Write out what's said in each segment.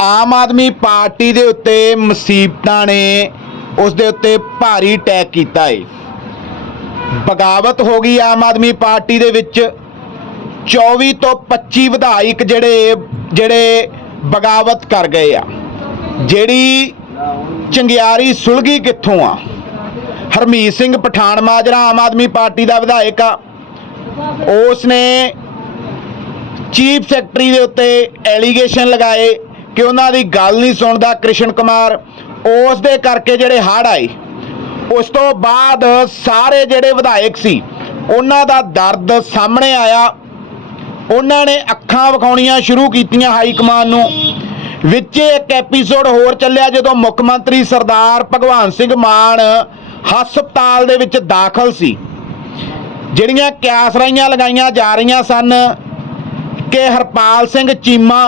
ਆਮ Aadmi party ਦੇ ਉੱਤੇ ਮੁਸੀਬਤਾਂ ਨੇ ਉਸ ਦੇ ਉੱਤੇ ਭਾਰੀ ਅਟੈਕ ਕੀਤਾ ਏ। ਬਗਾਵਤ ਹੋ ਗਈ ਆਮ ਆਦਮੀ ਪਾਰਟੀ ਦੇ ਵਿੱਚ। 24 ਤੋਂ 25 ਵਿਧਾਇਕ ਜਿਹੜੇ ਜਿਹੜੇ ਬਗਾਵਤ ਕਰ ਗਏ ਆ। ਜਿਹੜੀ ਚੰਗਿਆਰੀ ਸੁਲਗੀ ਕਿੱਥੋਂ ਆ? ਹਰਮੀਤ ਸਿੰਘ ਪਠਾਨ ਮਾਜਰਾ ਆਮ ਆਦਮੀ ਪਾਰਟੀ ਦਾ ਵਿਧਾਇਕ ਆ। ਉਸ ਨੇ ਚੀਫ ਸੈਕਟਰੀ ਦੇ ਉੱਤੇ ਐਲੀਗੇਸ਼ਨ ਲਗਾਏ। ਕਿ ਉਹਨਾਂ ਦੀ ਗੱਲ ਨਹੀਂ ਸੁਣਦਾ ਕ੍ਰਿਸ਼ਨ ਕੁਮਾਰ। ਉਸ ਦੇ ਕਰਕੇ ਜਿਹੜੇ ਹੜ੍ਹ ਆਏ, ਉਸ ਤੋਂ ਬਾਅਦ ਸਾਰੇ ਜਿਹੜੇ ਵਿਧਾਇਕ ਸੀ, ਉਹਨਾਂ ਦਾ ਦਰਦ ਸਾਹਮਣੇ ਆਇਆ। ਉਹਨਾਂ ਨੇ ਅੱਖਾਂ ਵਿਖਾਉਣੀਆਂ ਸ਼ੁਰੂ ਕੀਤੀਆਂ ਹਾਈ ਕਮਾਨ ਨੂੰ। ਵਿੱਚ ਇੱਕ ਐਪੀਸੋਡ ਹੋਰ ਚੱਲਿਆ ਜਦੋਂ ਮੁੱਖ ਮੰਤਰੀ ਸਰਦਾਰ ਭਗਵਾਨ ਸਿੰਘ ਮਾਨ ਹਸਪਤਾਲ ਦੇ ਵਿੱਚ ਦਾਖਲ ਸੀ। ਜਿਹੜੀਆਂ ਕਿਆਸਰਾਈਆਂ ਲਗਾਈਆਂ ਜਾ ਰਹੀਆਂ ਸਨ, ਕਿ ਹਰਪਾਲ ਸਿੰਘ ਚੀਮਾ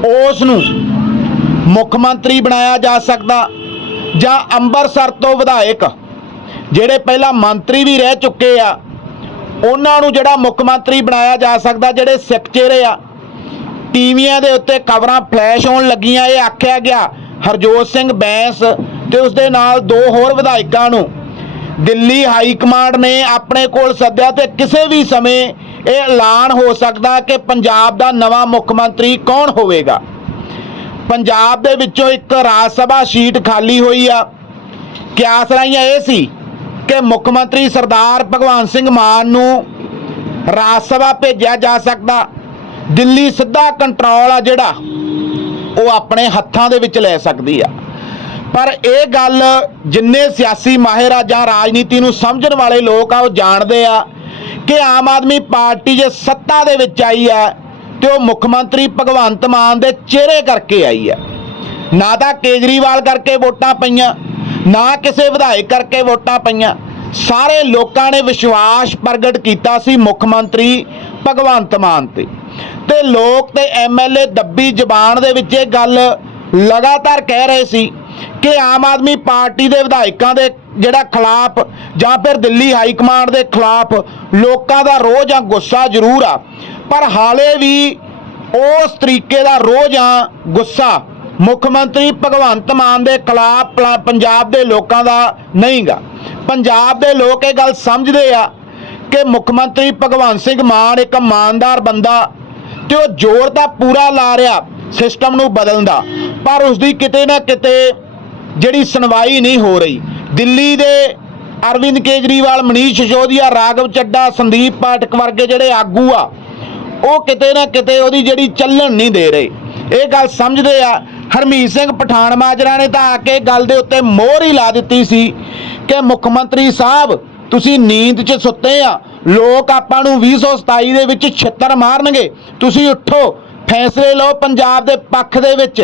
ਉਸ ਨੂੰ ਮੁੱਖ ਮੰਤਰੀ ਬਣਾਇਆ ਜਾ ਸਕਦਾ ਜਾਂ ਅੰਮ੍ਰਿਤਸਰ ਤੋਂ ਵਿਧਾਇਕ, ਜਿਹੜੇ ਪਹਿਲਾਂ ਮੰਤਰੀ ਵੀ ਰਹਿ ਚੁੱਕੇ ਆ, ਉਹਨਾਂ ਨੂੰ ਜਿਹੜਾ ਮੁੱਖ ਮੰਤਰੀ ਬਣਾਇਆ ਜਾ ਸਕਦਾ, ਜਿਹੜੇ ਸਿੱਖ ਚਿਹਰੇ ਆ, ਟੀਵੀਆਂ ਦੇ ਉੱਤੇ ਕਵਰਾਂ ਫਲੈਸ਼ ਹੋਣ ਲੱਗੀਆਂ, ਇਹ ਆਖਿਆ ਗਿਆ, ਹਰਜੋਤ ਸਿੰਘ ਬੈਂਸ ਤੇ ਉਸ ਦੇ ਨਾਲ ਦੋ ਹੋਰ ਵਿਧਾਇਕਾਂ ਨੂੰ, ਦਿੱਲੀ ਹਾਈ ਕਮਾਂਡ ਨੇ ਆਪਣੇ ਕੋਲ ਸੱਦਿਆ ਤੇ ਕਿਸੇ ਵੀ ਸਮੇਂ ਇਹ ਐਲਾਨ ਹੋ ਸਕਦਾ ਕਿ ਪੰਜਾਬ ਦਾ ਨਵਾਂ ਮੁੱਖ ਮੰਤਰੀ ਕੌਣ ਹੋਵੇਗਾ? ਪੰਜਾਬ ਦੇ ਵਿੱਚੋਂ ਇੱਕ ਰਾਜ ਸਭਾ ਸੀਟ ਖਾਲੀ ਹੋਈ ਆ। ਕਿਆਸ ਰਾਈਆਂ ਇਹ ਸੀ ਕਿ ਮੁੱਖ ਮੰਤਰੀ ਸਰਦਾਰ ਭਗਵੰਤ ਸਿੰਘ ਮਾਨ ਨੂੰ ਰਾਜ ਸਭਾ ਭੇਜਿਆ ਜਾ ਸਕਦਾ? ਦਿੱਲੀ ਸਿੱਧਾ ਕੰਟਰੋਲ ਆ ਜਿਹੜਾ, ਉਹ ਆਪਣੇ ਹੱਥਾਂ ਦੇ ਵਿੱਚ ਲੈ ਸਕਦੀ ਆ। ਪਰ ਇਹ ਗੱਲ ਜਿੰਨੇ ਸਿਆਸੀ ਮਾਹਿਰ ਆ ਜਾਂ ਰਾਜਨੀਤੀ ਨੂੰ ਸਮਝਣ ਵਾਲੇ ਲੋਕ ਆ, ਉਹ ਜਾਣਦੇ ਆ ਕਿ ਆਮ ਆਦਮੀ ਪਾਰਟੀ ਜੇ ਸੱਤਾ ਦੇ ਵਿੱਚ ਆਈ ਹੈ ਤੇ ਉਹ ਮੁੱਖ ਮੰਤਰੀ ਭਗਵੰਤ ਮਾਨ ਦੇ ਚਿਹਰੇ ਕਰਕੇ ਆਈ ਹੈ। ਨਾ ਤਾਂ ਕੇਜਰੀਵਾਲ ਕਰਕੇ ਵੋਟਾਂ ਪਈਆਂ, ਨਾ ਕਿਸੇ ਵਿਧਾਇਕ ਕਰਕੇ ਵੋਟਾਂ ਪਈਆਂ। ਸਾਰੇ ਲੋਕਾਂ ਨੇ ਵਿਸ਼ਵਾਸ ਪ੍ਰਗਟ ਕੀਤਾ ਸੀ ਮੁੱਖ ਮੰਤਰੀ ਭਗਵੰਤ ਮਾਨ ਤੇ। ਤੇ ਲੋਕ ਤੇ ਐਮਐਲਏ ਦੱਬੀ ਜ਼ਬਾਨ ਦੇ ਵਿੱਚ ਇਹ ਗੱਲ ਲਗਾਤਾਰ ਕਹਿ ਰਹੇ ਸੀ ਕਿ ਆਮ ਆਦਮੀ ਪਾਰਟੀ ਦੇ ਵਿਧਾਇਕਾਂ ਦੇ ਜਿਹੜਾ ਖਿਲਾਫ ਜਾਂ ਫਿਰ ਦਿੱਲੀ ਹਾਈ ਕਮਾਂਡ ਦੇ ਖਿਲਾਫ ਲੋਕਾਂ ਦਾ ਰੋਹ ਜਾਂ ਗੁੱਸਾ ਜ਼ਰੂਰ ਆ। ਪਰ ਹਾਲੇ ਵੀ ਉਸ ਤਰੀਕੇ ਦਾ ਰੋਹ ਜਾਂ ਗੁੱਸਾ ਮੁੱਖ ਮੰਤਰੀ ਭਗਵੰਤ ਮਾਨ ਦੇ ਖਿਲਾਫ ਪਲਾ- ਪੰਜਾਬ ਦੇ ਲੋਕਾਂ ਦਾ ਨਹੀਂਗਾ। ਪੰਜਾਬ ਦੇ ਲੋਕ ਇਹ ਗੱਲ ਸਮਝਦੇ ਆ ਕਿ ਮੁੱਖ ਮੰਤਰੀ ਭਗਵੰਤ ਸਿੰਘ ਮਾਨ ਇੱਕ ਇਮਾਨਦਾਰ ਬੰਦਾ ਤੇ ਉਹ ਜ਼ੋਰ ਤਾਂ ਪੂਰਾ ਲਾ ਰਿਹਾ ਸਿਸਟਮ ਨੂੰ ਬਦਲਣ ਦਾ, ਪਰ ਉਸ ਦੀ ਕਿਤੇ ਨਾ ਕਿਤੇ ਜਿਹੜੀ ਸੁਣਵਾਈ ਨਹੀਂ ਹੋ ਰਹੀ। ਦਿੱਲੀ ਦੇ ਅਰਵਿੰਦ ਕੇਜਰੀਵਾਲ, ਮਨੀਸ਼ ਸਿਸੋਦੀਆ, ਰਾਘਵ ਚੱਡਾ, ਸੰਦੀਪ ਪਾਠਕ ਵਰਗੇ ਜਿਹੜੇ ਆਗੂ ਆ, ਉਹ ਕਿਤੇ ਨਾ ਕਿਤੇ ਉਹਦੀ ਜਿਹੜੀ ਚੱਲਣ ਨਹੀਂ ਦੇ ਰਹੇ। ਇਹ ਗੱਲ ਸਮਝਦੇ ਆ, ਹਰਮੀਤ ਸਿੰਘ ਪਠਾਨ ਮਾਜਰਾ ਨੇ ਤਾਂ ਆ ਕੇ ਗੱਲ ਦੇ ਉੱਤੇ ਮੋਹਰ ਹੀ ਲਾ ਦਿੱਤੀ ਸੀ ਕਿ ਮੁੱਖ ਮੰਤਰੀ ਸਾਹਿਬ, ਤੁਸੀਂ ਨੀਂਦ 'ਚ ਸੁੱਤੇ ਆ, ਲੋਕ ਆਪਾਂ ਨੂੰ 2027 ਦੇ ਵਿੱਚ ਛਿੱਤਰ ਮਾਰਨਗੇ, ਤੁਸੀਂ ਉੱਠੋ ਫੈਸਲੇ ਲਓ ਪੰਜਾਬ ਦੇ ਪੱਖ ਦੇ ਵਿੱਚ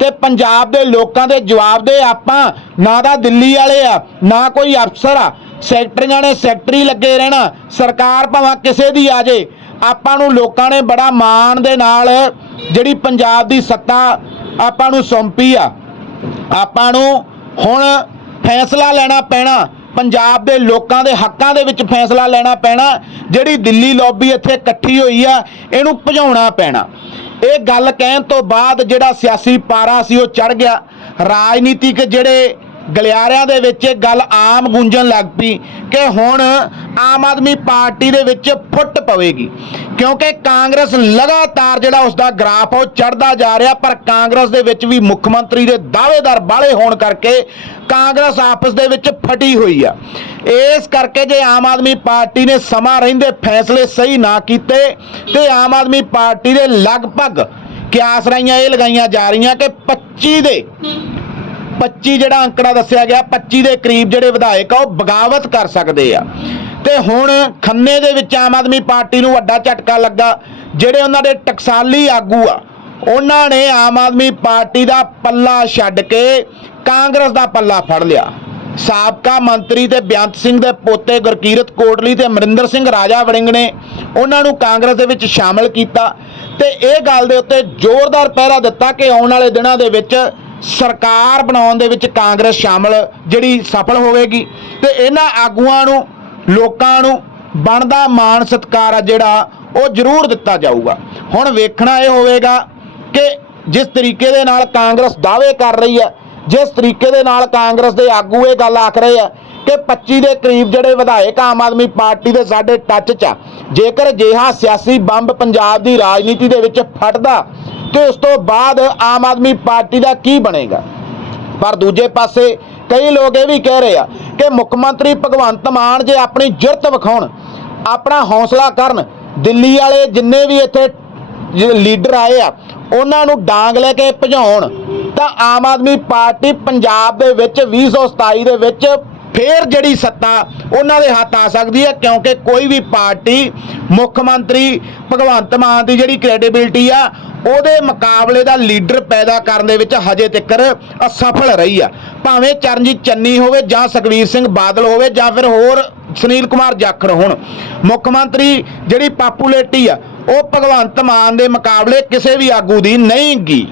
ਤੇ ਪੰਜਾਬ ਦੇ ਲੋਕਾਂ ਦੇ ਜਵਾਬ ਦੇ ਆਪਾਂ ਨਾ ਤਾਂ ਦਿੱਲੀ ਵਾਲੇ ਆ, ਨਾ ਕੋਈ ਅਫਸਰ ਆ। ਸੈਕਟਰੀਆਂ ਨੇ ਸੈਕਟਰੀ ਲੱਗੇ ਰਹਿਣਾ, ਸਰਕਾਰ ਭਾਵੇਂ ਕਿਸੇ ਦੀ ਆ ਜੇ। ਆਪਾਂ ਨੂੰ ਲੋਕਾਂ ਨੇ ਬੜਾ ਮਾਣ ਦੇ ਨਾਲ ਜਿਹੜੀ ਪੰਜਾਬ ਦੀ ਸੱਤਾ ਆਪਾਂ ਨੂੰ ਸੌਂਪੀ ਆ। ਆਪਾਂ ਨੂੰ ਹੁਣ ਫੈਸਲਾ ਲੈਣਾ ਪੈਣਾ, ਪੰਜਾਬ ਦੇ ਲੋਕਾਂ ਦੇ ਹੱਕਾਂ ਦੇ ਵਿੱਚ ਫੈਸਲਾ ਲੈਣਾ ਪੈਣਾ, ਜਿਹੜੀ ਦਿੱਲੀ ਲੌਬੀ ਇੱਥੇ ਇਕੱਠੀ ਹੋਈ ਆ, ਇਹਨੂੰ ਭਜਾਉਣਾ ਪੈਣਾ। ਇਹ ਗੱਲ ਕਹਿਣ ਤੋਂ ਬਾਅਦ ਜਿਹੜਾ ਸਿਆਸੀ ਪਾਰਾ ਸੀ ਉਹ ਚੜ ਗਿਆ। ਰਾਜਨੀਤਿਕ ਜਿਹੜੇ ਗਲਿਆਰਿਆਂ ਦੇ ਵਿੱਚ ਇਹ ਗੱਲ ਆਮ ਗੂੰਜਣ ਲੱਗ ਪਈ ਕਿ ਹੁਣ ਆਮ ਆਦਮੀ ਪਾਰਟੀ ਦੇ ਵਿੱਚ ਫੁੱਟ ਪਵੇਗੀ। ਕਿਉਂਕਿ ਕਾਂਗਰਸ ਲਗਾਤਾਰ ਜਿਹੜਾ ਉਸ ਦਾ ਗ੍ਰਾਫ ਉਹ ਚੜਦਾ ਜਾ ਰਿਹਾ, ਪਰ ਕਾਂਗਰਸ ਦੇ ਵਿੱਚ ਵੀ ਮੁੱਖ ਮੰਤਰੀ ਦੇ ਦਾਅਵੇਦਾਰ ਬਾਲੇ ਹੋਣ ਕਰਕੇ ਕਾਂਗਰਸ ਆਪਸ ਦੇ ਵਿੱਚ ਫਟੀ ਹੋਈ ਆ। ਇਸ ਕਰਕੇ ਜੇ ਆਮ ਆਦਮੀ ਪਾਰਟੀ ਨੇ ਸਮਾਂ ਰਹਿੰਦੇ ਫੈਸਲੇ ਸਹੀ ਨਾ ਕੀਤੇ, ਤੇ ਆਮ ਆਦਮੀ ਪਾਰਟੀ ਦੇ ਲਗਭਗ ਕਿਆਸ ਰਾਈਆਂ ਇਹ ਲਗਾਈਆਂ ਜਾ ਰਹੀਆਂ ਕਿ 25 ਦੇ 25 ਜਿਹੜਾ ਅੰਕੜਾ ਦੱਸਿਆ ਗਿਆ 25 ਦੇ ਕਰੀਬ ਜਿਹੜੇ ਵਿਧਾਇਕ ਆ, ਉਹ ਬਗਾਵਤ ਕਰ ਸਕਦੇ ਆ। ਤੇ ਹੁਣ ਖੰਨੇ ਦੇ ਵਿੱਚ ਆਮ ਆਦਮੀ ਪਾਰਟੀ ਨੂੰ ਵੱਡਾ ਝਟਕਾ ਲੱਗਾ, ਜਿਹੜੇ ਉਹਨਾਂ ਦੇ ਟਕਸਾਲੀ ਆਗੂ ਆ, ਉਹਨਾਂ ਨੇ ਆਮ ਆਦਮੀ ਪਾਰਟੀ ਦਾ ਪੱਲਾ ਛੱਡ ਕੇ ਕਾਂਗਰਸ ਦਾ ਪੱਲਾ ਫੜ ਲਿਆ। ਸਾਬਕਾ ਮੰਤਰੀ ਤੇ ਬੇਅੰਤ ਸਿੰਘ ਦੇ ਪੋਤੇ ਗੁਰਕੀਰਤ ਕੋਟਲੀ ਤੇ ਅਮਰਿੰਦਰ ਸਿੰਘ ਰਾਜਾ ਵੜਿੰਗ ਨੇ ਉਹਨਾਂ ਨੂੰ ਕਾਂਗਰਸ ਦੇ ਵਿੱਚ ਸ਼ਾਮਲ ਕੀਤਾ ਤੇ ਇਹ ਗੱਲ ਦੇ ਉੱਤੇ ਜ਼ੋਰਦਾਰ ਪਹਿਰਾ ਦਿੱਤਾ ਕਿ ਆਉਣ ਵਾਲੇ ਦਿਨਾਂ ਦੇ ਵਿੱਚ ਸਰਕਾਰ ਬਣਾਉਣ ਦੇ ਵਿੱਚ ਕਾਂਗਰਸ ਸ਼ਾਮਲ, ਜਿਹੜੀ ਸਫਲ ਹੋਵੇਗੀ। ਤੇ ਇਹਨਾਂ ਆਗੂਆਂ ਨੂੰ, ਲੋਕਾਂ ਨੂੰ ਬਣਦਾ ਮਾਣ ਸਤਿਕਾਰ ਆ ਜਿਹੜਾ, ਉਹ ਜ਼ਰੂਰ ਦਿੱਤਾ ਜਾਊਗਾ। ਹੁਣ ਵੇਖਣਾ ਇਹ ਹੋਵੇਗਾ ਕਿ ਜਿਸ ਤਰੀਕੇ ਦੇ ਨਾਲ ਕਾਂਗਰਸ ਦਾਅਵੇ ਕਰ ਰਹੀ ਹੈ ਜਿਸ ਤਰੀਕੇ ਦੇ ਨਾਲ ਕਾਂਗਰਸ ਦੇ ਆਗੂ ਇਹ ਗੱਲ ਆਖ ਰਹੇ ਆ ਕਿ 25 ਦੇ ਕਰੀਬ ਜਿਹੜੇ ਵਿਧਾਇਕ ਆਮ ਆਦਮੀ ਪਾਰਟੀ ਦੇ ਸਾਡੇ ਟੱਚ 'ਚ ਆ, ਜੇਕਰ ਅਜਿਹਾ ਸਿਆਸੀ ਬੰਬ ਪੰਜਾਬ ਦੀ ਰਾਜਨੀਤੀ ਦੇ ਵਿੱਚ ਫਟਦਾ ਤੇ ਉਸ ਤੋਂ ਬਾਅਦ ਆਮ ਆਦਮੀ ਪਾਰਟੀ ਦਾ ਕੀ ਬਣੇਗਾ? ਪਰ ਦੂਜੇ ਪਾਸੇ ਕਈ ਲੋਕ ਇਹ ਵੀ ਕਹਿ ਰਹੇ ਆ ਕਿ ਮੁੱਖ ਮੰਤਰੀ ਭਗਵੰਤ ਮਾਨ ਜੇ ਆਪਣੀ ਜੁਰਤ ਵਿਖਾਉਣ, ਆਪਣਾ ਹੌਸਲਾ ਕਰਨ, ਦਿੱਲੀ ਵਾਲੇ ਜਿੰਨੇ ਵੀ ਇੱਥੇ ਲੀਡਰ ਆਏ ਆ, ਉਹਨਾਂ ਨੂੰ ਡਾਂਗ ਲੈ ਕੇ ਭਜਾਉਣ, ਤਾਂ ਆਮ ਆਦਮੀ ਪਾਰਟੀ ਪੰਜਾਬ ਦੇ ਵਿੱਚ 2027 ਦੇ ਵਿੱਚ ਫੇਰ ਜਿਹੜੀ ਸੱਤਾ ਉਹਨਾਂ ਦੇ ਹੱਥ ਆ ਸਕਦੀ ਹੈ, ਕਿਉਂਕਿ ਕੋਈ ਵੀ ਪਾਰਟੀ ਮੁੱਖ ਮੰਤਰੀ ਭਗਵੰਤ ਮਾਨ ਦੀ ਜਿਹੜੀ ਕ੍ਰੈਡੀਬਿਲਟੀ ਆ ਉਹਦੇ ਮੁਕਾਬਲੇ ਦਾ ਲੀਡਰ ਪੈਦਾ ਕਰਨ ਦੇ ਵਿੱਚ ਹਜੇ ਤੱਕ ਅਸਫਲ ਰਹੀ ਆ। ਭਾਵੇਂ ਚਰਨਜੀਤ ਚੰਨੀ ਹੋਵੇ ਜਾਂ ਸੁਖਵੀਰ ਸਿੰਘ ਬਾਦਲ ਹੋਵੇ ਜਾਂ ਫਿਰ ਹੋਰ ਸੁਨੀਲ ਕੁਮਾਰ ਜਾਖੜ ਹੋਣ। ਮੁੱਖ ਮੰਤਰੀ ਜਿਹੜੀ ਪਾਪੂਲੈਰਿਟੀ ਆ, ਉਹ ਭਗਵੰਤ ਮਾਨ ਦੇ ਮੁਕਾਬਲੇ ਕਿਸੇ ਵੀ ਆਗੂ ਦੀ ਨਹੀਂ ਗੀ।